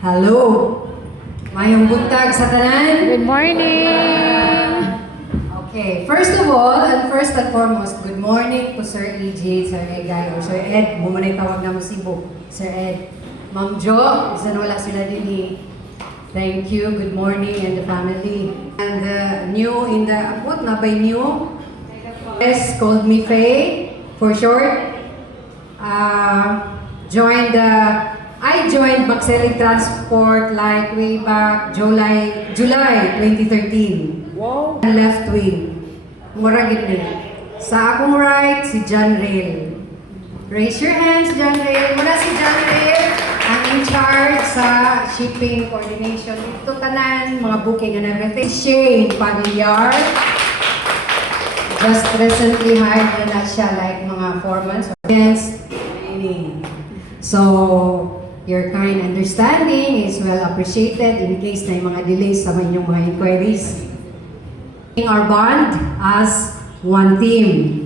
Hello. Mayong buntag sa tanan. Good morning! Okay, first of all, and first and foremost, good morning to Sir EJ, Sir Egay, or Sir Ed. Mumunay tawag na mo Cebu. Sir Ed. Ma'am Jo, isa wala sila din eh. Thank you, good morning, and the family. And new in the, what na by new? Yes, called me Faye, for short. I joined Maxelli Transport like way back July 2013. Wow! Left wing. Mura gid ni. Sa akong right, si John Rail. Raise your hands, John Rail. Mura si John Rail ang in charge sa shipping coordination. Ito tanan, mga booking and everything. Shane Pavillar. Just recently hired na siya like mga 4 months. Yes, training. So, your kind understanding is well appreciated in case na yung mga delays sa inyong mga inquiries. Our bond as one team.